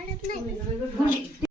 ごめんごめんごめん。